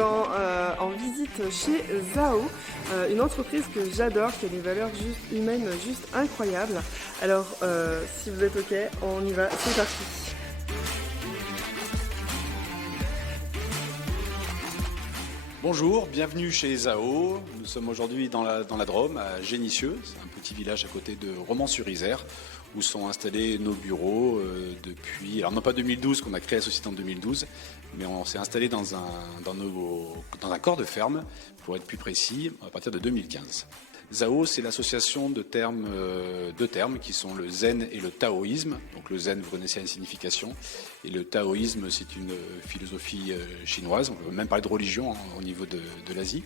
en visite chez Zao, une entreprise que j'adore, qui a des valeurs humaines juste incroyables. Alors, si vous êtes OK, on y va, c'est parti. Bonjour, bienvenue chez Zao. Nous sommes aujourd'hui dans la Drôme, à Génissieux. C'est un petit village à côté de Romans-sur-Isère, où sont installés nos bureaux depuis... Alors non pas 2012, qu'on a créé la société en 2012, mais on s'est installé dans un corps de ferme, pour être plus précis, à partir de 2015. Zao, c'est l'association de deux termes qui sont le zen et le taoïsme. Donc le zen, vous connaissez la signification, et le taoïsme, c'est une philosophie chinoise. On peut même parler de religion au niveau de l'Asie.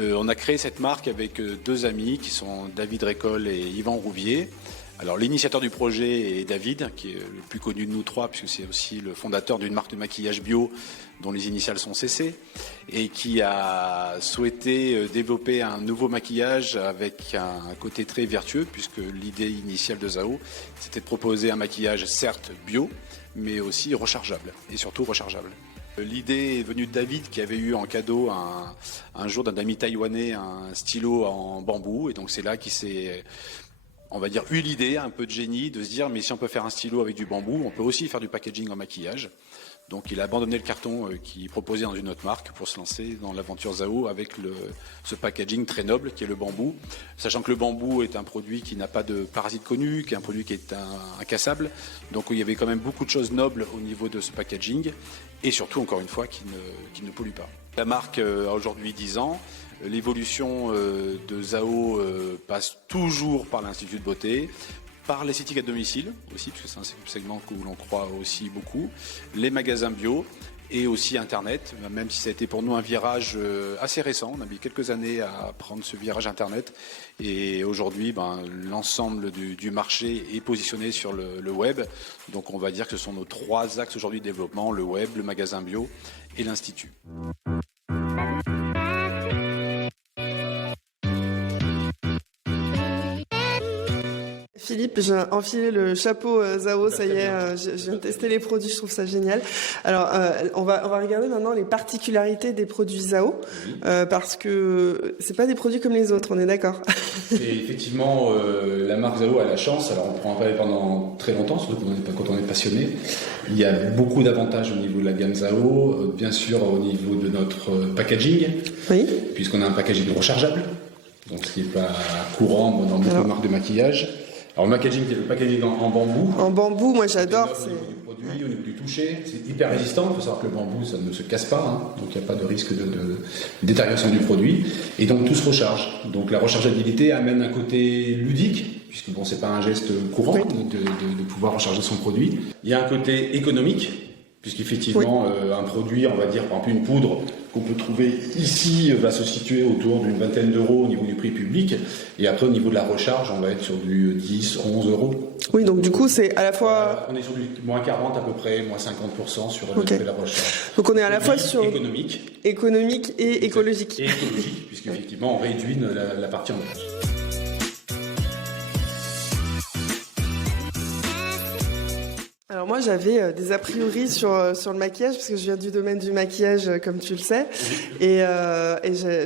On a créé cette marque avec deux amis qui sont David Récolle et Yvan Rouvier. Alors l'initiateur du projet est David, qui est le plus connu de nous trois, puisque c'est aussi le fondateur d'une marque de maquillage bio dont les initiales sont CC, et qui a souhaité développer un nouveau maquillage avec un côté très vertueux, puisque l'idée initiale de Zao, c'était de proposer un maquillage certes bio, mais aussi rechargeable, et surtout rechargeable. L'idée est venue de David, qui avait eu en cadeau un jour d'un ami taïwanais un stylo en bambou, et donc c'est là qu'il s'est... on va dire, eu l'idée, un peu de génie, de se dire, mais si on peut faire un stylo avec du bambou, on peut aussi faire du packaging en maquillage. Donc il a abandonné le carton qu'il proposait dans une autre marque pour se lancer dans l'aventure Zao avec ce packaging très noble qui est le bambou. Sachant que le bambou est un produit qui n'a pas de parasites connus, qui est un produit qui est incassable. Donc il y avait quand même beaucoup de choses nobles au niveau de ce packaging et surtout, encore une fois, qui ne pollue pas. La marque a aujourd'hui 10 ans. L'évolution de Zao passe toujours par l'Institut de beauté, par l'esthétique à domicile aussi, parce que c'est un segment où l'on croit aussi beaucoup, les magasins bio et aussi Internet, même si ça a été pour nous un virage assez récent. On a mis quelques années à prendre ce virage Internet et aujourd'hui, l'ensemble du marché est positionné sur le web. Donc on va dire que ce sont nos trois axes aujourd'hui de développement, le web, le magasin bio et l'Institut. Philippe, j'ai enfilé le chapeau Zao, ça y est, je viens de tester les produits, je trouve ça génial. Alors, on va regarder maintenant les particularités des produits Zao, parce que c'est pas des produits comme les autres, on est d'accord? Et effectivement, la marque Zao a la chance, alors on pourra en parler pendant très longtemps, surtout quand on est passionné. Il y a beaucoup d'avantages au niveau de la gamme Zao, bien sûr au niveau de notre packaging, oui, puisqu'on a un packaging rechargeable, donc ce qui n'est pas courant dans beaucoup de marques de maquillage. Alors le packaging en bambou. En bambou, moi j'adore. Au niveau du produit, au niveau du toucher, c'est hyper résistant. Il faut savoir que le bambou, ça ne se casse pas, donc il n'y a pas de risque de détérioration du produit. Et donc tout se recharge. Donc la rechargeabilité amène un côté ludique, puisque bon, c'est pas un geste courant, oui, de pouvoir recharger son produit. Il y a un côté économique, puisqu'effectivement, oui, un produit, on va dire par exemple une poudre qu'on peut trouver ici va se situer autour d'une vingtaine d'euros au niveau du prix public, et après au niveau de la recharge on va être sur du 10, 11 euros. Oui, donc du coup c'est à la fois... on est sur du moins 40 à peu près, moins 50% sur le prix de la recharge. Donc on est à la fois sur... économique et écologique. Et écologique, puisqu'effectivement on réduit la partie en plus. Alors moi j'avais des a priori sur le maquillage parce que je viens du domaine du maquillage comme tu le sais, et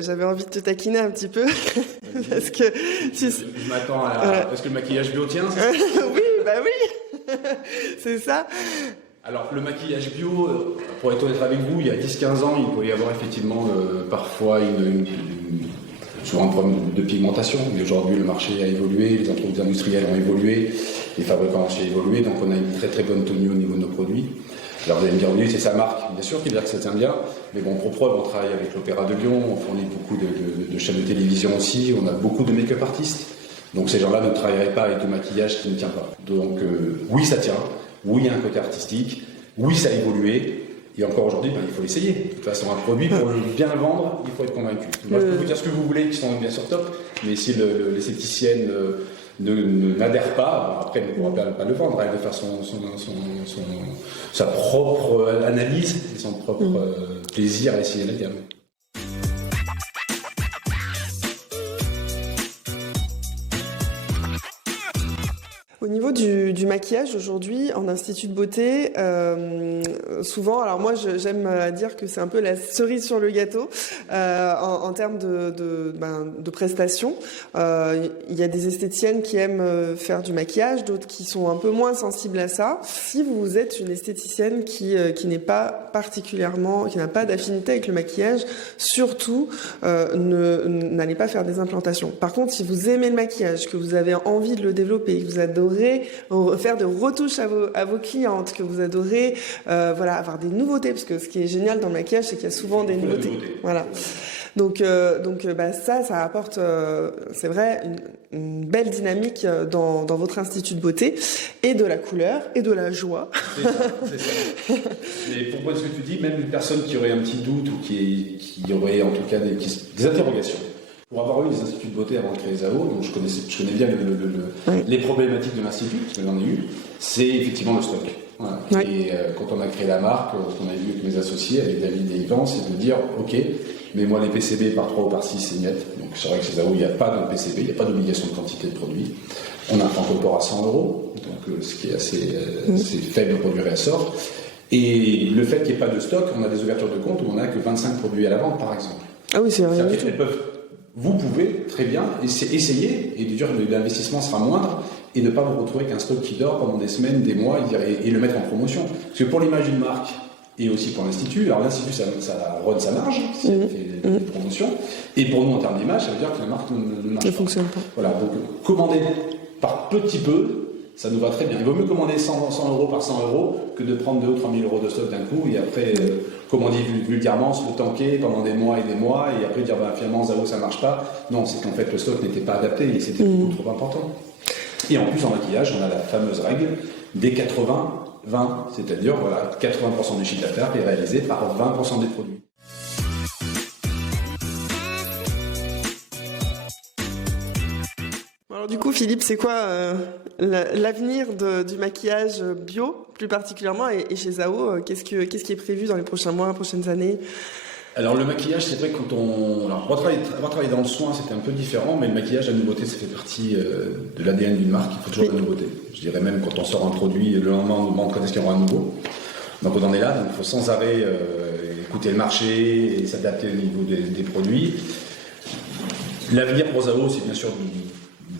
j'avais envie de te taquiner un petit peu parce que je m'attends à parce que le maquillage bio tient, c'est ça? Oui, bah oui. C'est ça. Alors le maquillage bio, pour être honnête avec vous, il y a 10-15 ans il pouvait y avoir effectivement parfois souvent un problème de pigmentation, mais aujourd'hui le marché a évolué, les entreprises industrielles ont évolué, les fabricants ont aussi évolué, donc on a une très très bonne tenue au niveau de nos produits. Alors vous allez me dire, oui, c'est sa marque, bien sûr qu'il veut dire que ça tient bien, mais bon, pour preuve, on travaille avec l'Opéra de Lyon, on fournit beaucoup de chaînes de télévision aussi, on a beaucoup de make-up artistes, donc ces gens-là ne travailleraient pas avec du maquillage qui ne tient pas. Donc oui, ça tient, oui, il y a un côté artistique, oui, ça a évolué. Et encore aujourd'hui, il faut l'essayer. De toute façon, un produit, pour bien le vendre, il faut être convaincu. Moi, je peux vous dire ce que vous voulez, qui sont bien sûr top, mais si l'esthéticienne n'adhère pas, après, elle ne pourra pas le vendre. Elle va faire sa propre analyse et son propre plaisir à essayer la gamme. Au niveau du maquillage aujourd'hui en institut de beauté, souvent, alors moi j'aime dire que c'est un peu la cerise sur le gâteau en termes de prestations. Il y a des esthéticiennes qui aiment faire du maquillage, d'autres qui sont un peu moins sensibles à ça. Si vous êtes une esthéticienne qui n'est pas particulièrement, qui n'a pas d'affinité avec le maquillage, surtout n'allez pas faire des implantations. Par contre, si vous aimez le maquillage, que vous avez envie de le développer, que vous adorez faire de retouches à vos clientes, que vous adorez avoir des nouveautés, parce que ce qui est génial dans le maquillage, c'est qu'il y a souvent des nouveautés. Voilà. Donc ça apporte, c'est vrai, une belle dynamique dans votre institut de beauté, et de la couleur et de la joie. C'est ça. Mais pourquoi ce que tu dis, même une personne qui aurait un petit doute ou qui aurait en tout cas des interrogations. Pour avoir eu des instituts de beauté avant de créer Zao, donc je connais bien les problématiques de l'institut, parce que j'en ai eu, c'est effectivement le stock. Voilà. Oui. Et quand on a créé la marque, ce qu'on a vu avec mes associés, avec David et Yvan, c'est de dire, ok, mais moi les PCB par 3 ou par 6 c'est net. Donc c'est vrai que chez Zao il n'y a pas de PCB, il n'y a pas d'obligation de quantité de produits. On a un franc-port à 100 €, donc ce qui est assez faible produit réassort. Et le fait qu'il n'y ait pas de stock, on a des ouvertures de compte où on n'a que 25 produits à la vente par exemple. Ah oui, c'est rien du tout. Vous pouvez très bien essayer, et dire que l'investissement sera moindre, et ne pas vous retrouver qu'un stock qui dort pendant des semaines, des mois, et le mettre en promotion. Parce que pour l'image d'une marque, et aussi pour l'Institut, alors l'Institut, ça run sa marge, ça fait des promotions, et pour nous, en termes d'image, ça veut dire que la marque ne marche pas. Ne fonctionne pas. Voilà, donc commander par petit peu, ça nous va très bien. Il vaut mieux commander 100 € par 100 € que de prendre 2 ou 3 000 € de stock d'un coup et après, comme on dit vulgairement, se le tanker pendant des mois et des mois et après dire finalement Zao ça marche pas. Non, c'est qu'en fait le stock n'était pas adapté et c'était beaucoup trop important. Et en plus en maquillage, on a la fameuse règle des 80-20, c'est-à-dire 80% du chiffre d'affaires est réalisé par 20% des produits. Alors du coup, Philippe, c'est quoi l'avenir du maquillage bio, plus particulièrement, et chez Zao, qu'est-ce qui est prévu dans les prochains mois, prochaines années? Alors le maquillage, c'est vrai que quand avoir travaillé dans le soin, c'était un peu différent, mais le maquillage, la nouveauté, ça fait partie de l'ADN d'une marque. Il faut toujours de la nouveauté. Je dirais même quand on sort un produit, le lendemain, on nous demande quand est-ce qu'il y aura un nouveau. Donc on en est là, donc il faut sans arrêt écouter le marché et s'adapter au niveau des produits. L'avenir pour Zao, c'est bien sûr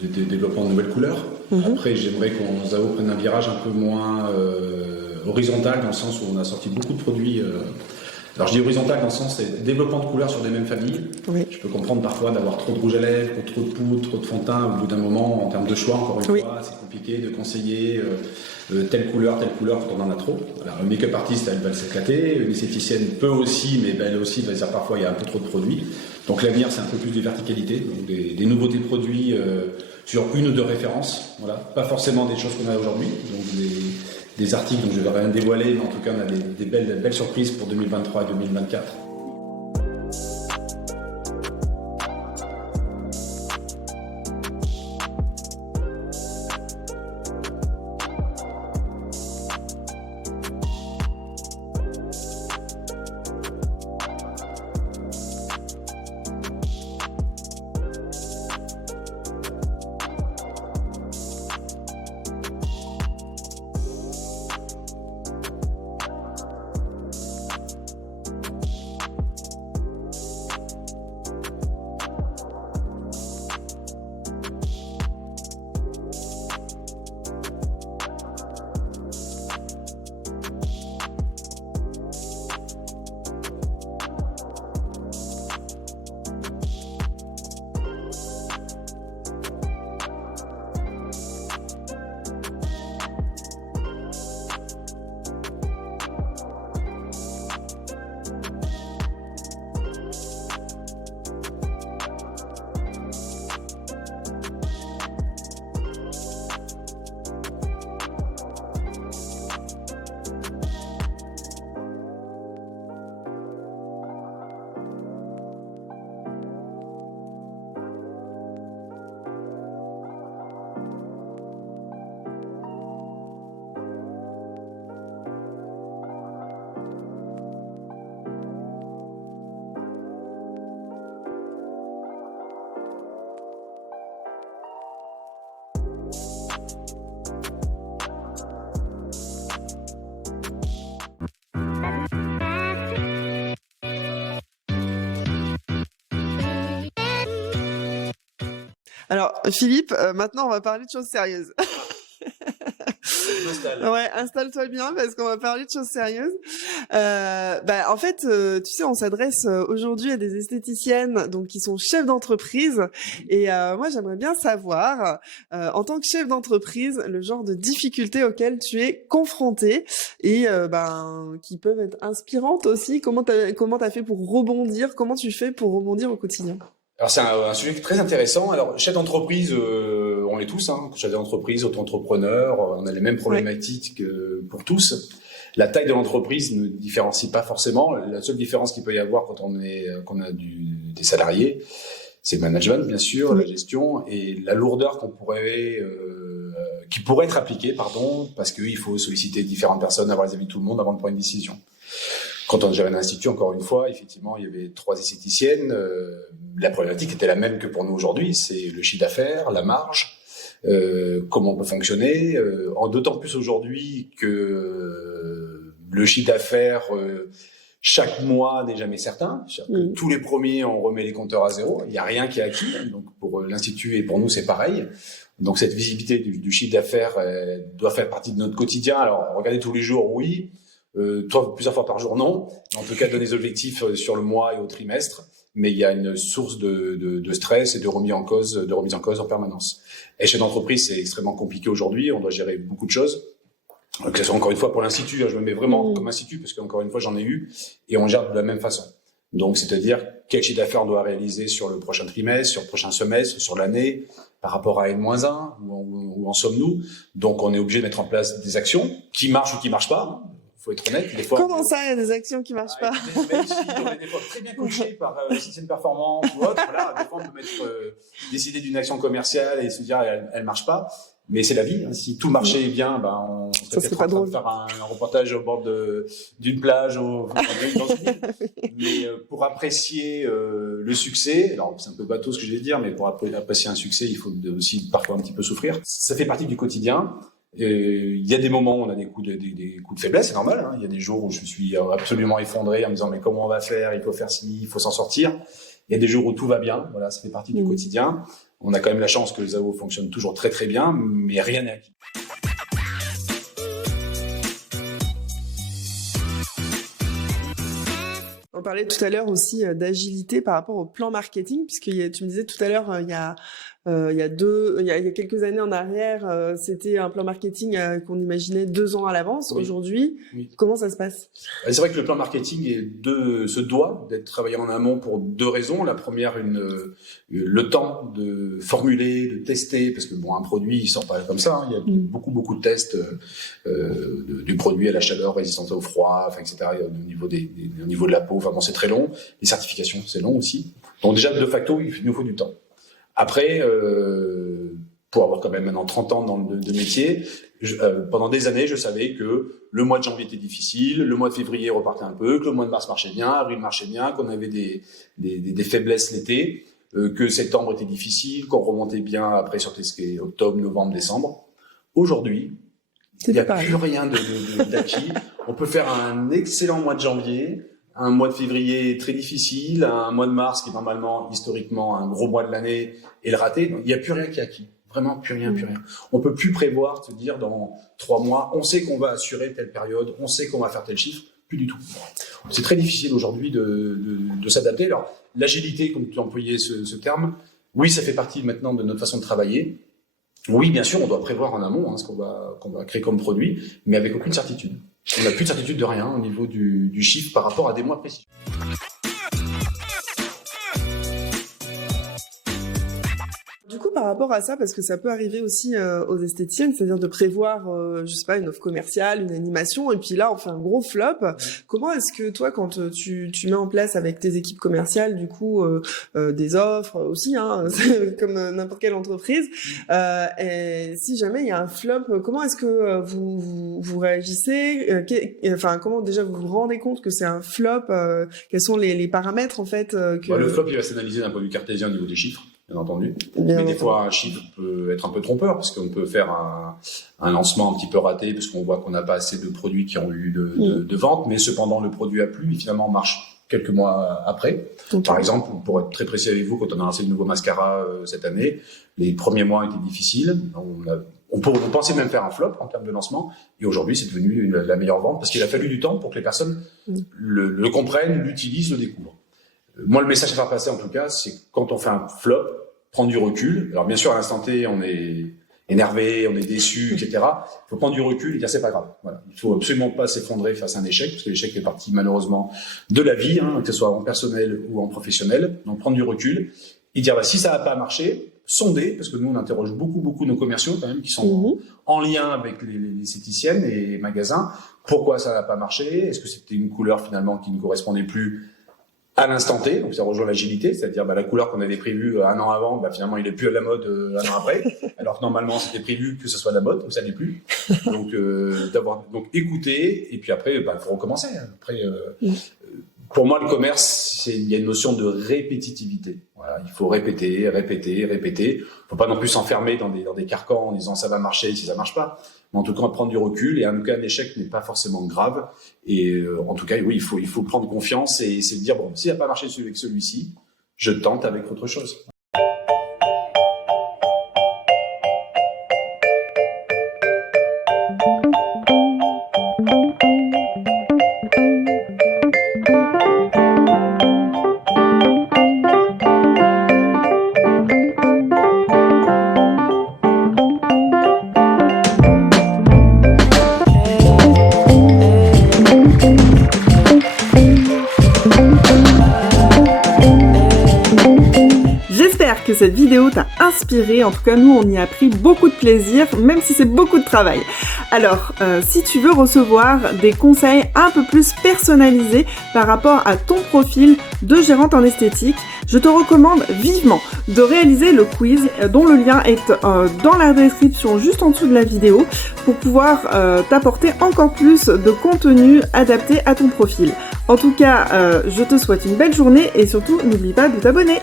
de développement de nouvelles couleurs. Après, j'aimerais qu'on Zao prenne un virage un peu moins horizontal, dans le sens où on a sorti beaucoup de produits. Alors je dis horizontal dans le sens, c'est développement de couleurs sur des mêmes familles. Oui. Je peux comprendre parfois d'avoir trop de rouge à lèvres, ou trop de poudre, trop de fond de teint. Au bout d'un moment, en termes de choix, encore une fois, c'est compliqué de conseiller telle couleur quand on en a trop. Voilà. Le make-up artiste, elle va s'éclater. Une esthéticienne peut aussi, mais elle aussi va dire parfois il y a un peu trop de produits. Donc l'avenir, c'est un peu plus de verticalité, donc des nouveautés de produits sur une ou deux références. Voilà. Pas forcément des choses qu'on a aujourd'hui. Donc des articles dont je ne vais rien dévoiler, mais en tout cas on a des belles surprises pour 2023 et 2024. Alors, Philippe, maintenant, on va parler de choses sérieuses. Ouais, installe-toi bien parce qu'on va parler de choses sérieuses. En fait, tu sais, on s'adresse aujourd'hui à des esthéticiennes donc qui sont chefs d'entreprise et moi j'aimerais bien savoir en tant que chef d'entreprise le genre de difficultés auxquelles tu es confronté et qui peuvent être inspirantes aussi. Comment t'as fait pour rebondir? Comment tu fais pour rebondir au quotidien? Alors c'est un sujet très intéressant. Alors chef d'entreprise, on l'est tous, hein, chef d'entreprise, auto-entrepreneur, on a les mêmes problématiques pour tous. La taille de l'entreprise ne différencie pas forcément. La seule différence qu'il peut y avoir quand on a des salariés, c'est le management bien sûr, la gestion et la lourdeur qui pourrait être appliquée, parce qu'il faut solliciter différentes personnes, avoir les avis de tout le monde avant de prendre une décision. Quand on gérait un institut, encore une fois, effectivement, il y avait 3 esthéticiennes. La problématique était la même que pour nous aujourd'hui. C'est le chiffre d'affaires, la marge, comment on peut fonctionner. D'autant plus aujourd'hui que le chiffre d'affaires, chaque mois n'est jamais certain. Que tous les premiers, on remet les compteurs à zéro. Il n'y a rien qui est acquis. Donc pour l'institut et pour nous, c'est pareil. Donc cette visibilité du chiffre d'affaires doit faire partie de notre quotidien. Alors regardez tous les jours, oui. Toi, plusieurs fois par jour, non. En tout cas, donner des objectifs sur le mois et au trimestre. Mais il y a une source de stress et de remise en cause en permanence. Et chez l'entreprise, c'est extrêmement compliqué aujourd'hui. On doit gérer beaucoup de choses. Que ce soit encore une fois pour l'institut, je me mets vraiment comme institut parce qu'encore une fois, j'en ai eu et on gère de la même façon. Donc, c'est-à-dire quel chiffre d'affaires on doit réaliser sur le prochain trimestre, sur le prochain semestre, sur l'année, par rapport à N-1, où en sommes-nous. Donc, on est obligé de mettre en place des actions qui marchent ou qui marchent pas. Faut être honnête, des fois. Comment ça, il y a des actions qui marchent pas? Même si on est des fois très bien coaché par système performance ou autre, voilà, des fois on peut décider d'une action commerciale et se dire elle marche pas. Mais c'est la vie. Hein. Si tout marchait bien, on serait peut-être en train de faire un reportage au bord d'une plage dans une ville. Mais pour apprécier le succès, alors c'est un peu bateau ce que je vais dire, mais pour apprécier un succès, il faut aussi parfois un petit peu souffrir. Ça fait partie du quotidien. Il y a des moments où on a des coups de faiblesse, c'est normal. Hein. Il y a des jours où je suis absolument effondré en me disant mais comment on va faire? Il faut faire ci, il faut s'en sortir. Il y a des jours où tout va bien. Voilà, ça fait partie du quotidien. On a quand même la chance que le ZAO fonctionne toujours très très bien, mais rien n'est acquis. On parlait tout à l'heure aussi d'agilité par rapport au plan marketing, puisque tu me disais tout à l'heure, il y a quelques années en arrière, c'était un plan marketing qu'on imaginait 2 ans à l'avance. Oui. Aujourd'hui, comment ça se passe? C'est vrai que le plan marketing se doit d'être travaillé en amont pour 2 raisons. La première, le temps de formuler, de tester, parce que un produit, il sort pas comme ça. Hein. Il y a beaucoup de tests du produit à la chaleur, résistance au froid, etc. Au niveau de la peau, c'est très long. Les certifications, c'est long aussi. Donc déjà, de facto, il nous faut du temps. Après, pour avoir quand même maintenant 30 ans dans le métier, pendant des années, je savais que le mois de janvier était difficile, le mois de février repartait un peu, que le mois de mars marchait bien, avril marchait bien, qu'on avait des faiblesses l'été, que septembre était difficile, qu'on remontait bien après sur octobre, novembre, décembre. Aujourd'hui, il n'y a plus rien d'acquis. On peut faire un excellent mois de janvier, un mois de février très difficile, un mois de mars qui est normalement, historiquement, un gros mois de l'année et le rater. Donc, il n'y a plus rien qui est acquis. Vraiment, plus rien. On peut plus prévoir, se dire dans 3 mois, on sait qu'on va assurer telle période, on sait qu'on va faire tel chiffre. Plus du tout. C'est très difficile aujourd'hui de s'adapter. Alors, l'agilité, comme tu employais ce terme, oui, ça fait partie maintenant de notre façon de travailler. Oui, bien sûr, on doit prévoir en amont ce qu'on va créer comme produit, mais avec aucune certitude. On n'a plus de certitude de rien au niveau du chiffre par rapport à des mois précis. Du coup, par rapport à ça, parce que ça peut arriver aussi aux esthéticiennes, c'est-à-dire de prévoir, je sais pas, une offre commerciale, une animation, et puis là, on fait un gros flop. Comment est-ce que toi, quand tu mets en place avec tes équipes commerciales, du coup, des offres aussi, comme n'importe quelle entreprise, et si jamais il y a un flop, comment est-ce que vous réagissez? Comment déjà vous vous rendez compte que c'est un flop? Quels sont les paramètres en fait Le flop, il va s'analyser d'un point de vue cartésien au niveau des chiffres. Bien entendu. Mais des fois, un chiffre peut être un peu trompeur parce qu'on peut faire un lancement un petit peu raté parce qu'on voit qu'on n'a pas assez de produits qui ont eu de vente, mais cependant, le produit a plu et finalement marche quelques mois après. Okay. Par exemple, pour être très précis avec vous, quand on a lancé le nouveau mascara cette année, les premiers mois ont été difficiles. On pensait même faire un flop en termes de lancement, et aujourd'hui c'est devenu la meilleure vente parce qu'il a fallu du temps pour que les personnes le comprennent, l'utilisent, le découvrent. Moi, le message à faire passer en tout cas, c'est quand on fait un flop, prendre du recul. Alors bien sûr, à l'instant T, on est énervé, on est déçu, etc. Il faut prendre du recul et dire c'est pas grave. Voilà. Il faut absolument pas s'effondrer face à un échec, parce que l'échec fait partie malheureusement de la vie, que ce soit en personnel ou en professionnel. Donc prendre du recul et dire si ça n'a pas marché, sonder, parce que nous on interroge beaucoup nos commerciaux quand même qui sont en lien avec les esthéticiennes et les magasins. Pourquoi ça n'a pas marché? Est-ce que c'était une couleur finalement qui ne correspondait plus à l'instant T? Donc ça rejoint l'agilité, c'est-à-dire la couleur qu'on avait prévue un an avant, finalement il est plus à la mode un an après, alors que normalement c'était prévu que ce soit la mode, donc ça n'est plus. Donc donc écouter, et puis après il faut recommencer. Après pour moi le commerce, il y a une notion de répétitivité. Voilà, il faut répéter. Faut pas non plus s'enfermer dans des carcans en disant ça va marcher si ça marche pas. Mais en tout cas, prendre du recul, et en tout cas, un échec n'est pas forcément grave. Et en tout cas, oui, il faut prendre confiance et se dire bon, s'il n'a pas marché avec celui-ci, je tente avec autre chose. J'espère que cette vidéo t'a inspiré. En tout cas, nous, on y a pris beaucoup de plaisir, même si c'est beaucoup de travail. Alors, si tu veux recevoir des conseils un peu plus personnalisés par rapport à ton profil de gérante en esthétique, je te recommande vivement de réaliser le quiz dont le lien est dans la description juste en dessous de la vidéo pour pouvoir t'apporter encore plus de contenu adapté à ton profil. En tout cas, je te souhaite une belle journée et surtout, n'oublie pas de t'abonner.